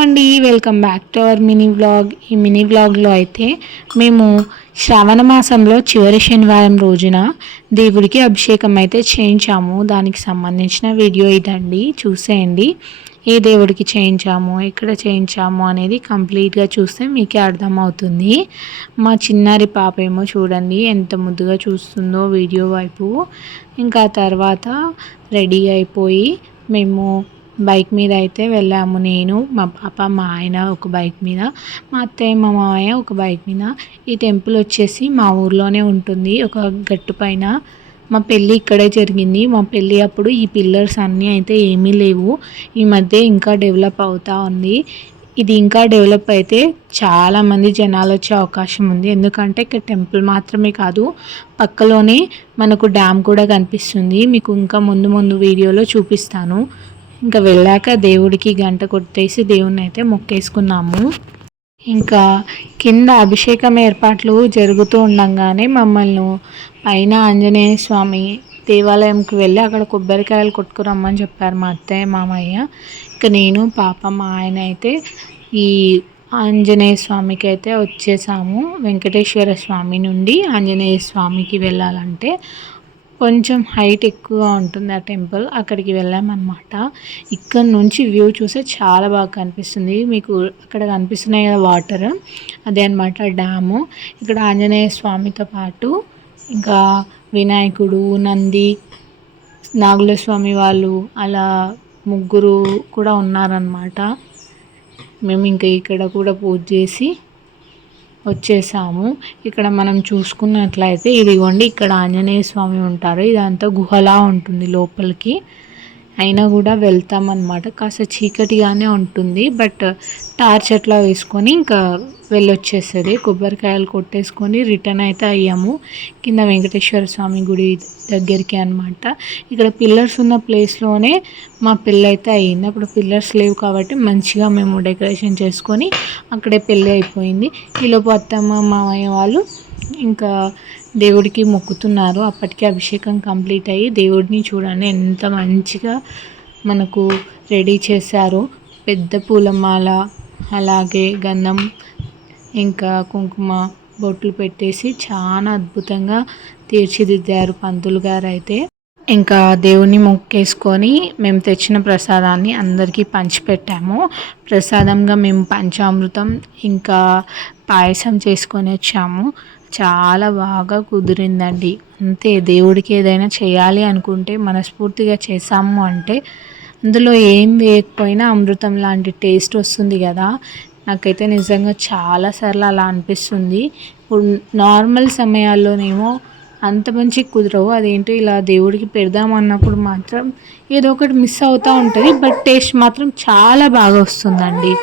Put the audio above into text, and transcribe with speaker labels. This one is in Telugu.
Speaker 1: అండి welcome back to our mini vlog ఈ మినీ వ్లాగ్లో అయితే మేము శ్రావణ మాసంలో చివరి శనివారం రోజున దేవుడికి అభిషేకం అయితే చేయించాము. దానికి సంబంధించిన వీడియో ఇదండి. చూసేయండి. ఏ దేవుడికి చేయించాము ఎక్కడ చేయించాము అనేది కంప్లీట్గా చూస్తే మీకే అర్థమవుతుంది. మా చిన్నారి పాప ఏమో చూడండి ఎంత ముద్దుగా చూస్తుందో వీడియో వైపు. ఇంకా తర్వాత రెడీ అయిపోయి మేము బైక్ మీద అయితే వెళ్ళాము నేను. మా పాప మా ఆయన ఒక బైక్ మీద మా అత్తయ్య మా మామయ్య ఒక బైక్ మీద. ఈ టెంపుల్ వచ్చేసి మా ఊర్లోనే ఉంటుంది. ఒక గట్టు పైన మా పెళ్ళి ఇక్కడే జరిగింది. మా పెళ్ళి అప్పుడు ఈ పిల్లర్స్ అన్నీ అయితే ఏమీ లేవు. ఈ మధ్య ఇంకా డెవలప్ అవుతూ ఉంది. ఇది ఇంకా డెవలప్ అయితే చాలామంది జనాలు వచ్చే అవకాశం ఉంది. ఎందుకంటే ఇక్కడ టెంపుల్ మాత్రమే కాదు పక్కలోనే మనకు డ్యామ్ కూడా కనిపిస్తుంది. మీకు ఇంకా ముందు ముందు వీడియోలో చూపిస్తాను. ఇంకా వెళ్ళాక దేవుడికి గంట కొట్టేసి దేవుణ్ణి అయితే మొక్కేసుకున్నాము. ఇంకా కింద అభిషేకం ఏర్పాట్లు జరుగుతూ ఉండగానే మమ్మల్ని పైన ఆంజనేయ స్వామి దేవాలయంకి వెళ్ళి అక్కడ కొబ్బరికాయలు కొట్టుకురమ్మని చెప్పారు మా అత్తయ్య మామయ్య. ఇంకా నేను పాప మా ఆయన అయితే ఈ ఆంజనేయ స్వామికి అయితే వచ్చేసాము. వెంకటేశ్వర స్వామి నుండి ఆంజనేయ స్వామికి వెళ్ళాలంటే కొంచెం హైట్ ఎక్కువగా ఉంటుంది ఆ టెంపుల్. అక్కడికి వెళ్ళామన్నమాట. ఇక్కడ నుంచి వ్యూ చూస్తే చాలా బాగా కనిపిస్తుంది. మీకు అక్కడ కనిపిస్తున్నాయి కదా వాటర్. అదే అనమాట డ్యాము. ఇక్కడ ఆంజనేయ స్వామితో పాటు ఇంకా వినాయకుడు నంది నాగుల స్వామి వాళ్ళు అలా ముగ్గురు కూడా ఉన్నారనమాట మేము ఇంకా ఇక్కడ కూడా పూజ చేసి వచ్చేసాము. ఇక్కడ మనం చూసుకున్నట్లయితే ఇదిగోండి ఇక్కడ ఆంజనేయ స్వామి ఉంటారు. ఇదంతా గుహలా ఉంటుంది లోపలికి. అయినా కూడా వెళ్తామన్నమాట. కాస్త చీకటిగానే ఉంటుంది. బట్ టార్చ్ అట్లా వేసుకొని ఇంకా వెళ్ళొచ్చేస్తుంది. కొబ్బరికాయలు కొట్టేసుకొని రిటర్న్ అయితే అయ్యాము. కింద వెంకటేశ్వర స్వామి గుడి దగ్గరికి అనమాట ఇక్కడ పిల్లర్స్ ఉన్న ప్లేస్లోనే మా పెళ్ళి అయితే అయ్యింది. అప్పుడు పిల్లర్స్ లేవు కాబట్టి మంచిగా మేము డెకరేషన్ చేసుకొని అక్కడే పెళ్ళి అయిపోయింది. ఈలోపు అత్తమ్మ మామయ్య వాళ్ళు ఇంకా దేవుడికి మొక్కుతున్నారు. అప్పటికే అభిషేకం కంప్లీట్ అయ్యి దేవుడిని చూడండి. ఎంత మంచిగా మనకు రెడీ చేశారు. పెద్ద పూలమాల అలాగే గంధం ఇంకా కుంకుమ బొట్లు పెట్టేసి చాలా అద్భుతంగా తీర్చిదిద్దారు పంతులు గారు అయితే. ఇంకా దేవుని మొక్కేసుకొని మేము తెచ్చిన ప్రసాదాన్ని అందరికీ పంచిపెట్టాము. ప్రసాదంగా మేము పంచామృతం ఇంకా పాయసం చేసుకొని వచ్చాము. చాలా బాగా కుదిరిందండి. అంతే దేవుడికి ఏదైనా చేయాలి అనుకుంటే మనస్ఫూర్తిగా చేసాము అంటే అందులో ఏం వేయకపోయినా అమృతం లాంటి టేస్ట్ వస్తుంది కదా. నాకైతే నిజంగా చాలాసార్లు అలా అనిపిస్తుంది. ఇప్పుడు నార్మల్ సమయాల్లోనేమో అంత మంచి కుదరవు. అదేంటో ఇలా దేవుడికి పెడదాం అన్నప్పుడు మాత్రం ఏదో ఒకటి మిస్ అవుతూ ఉంటుంది. బట్ టేస్ట్ మాత్రం చాలా బాగా వస్తుందండి.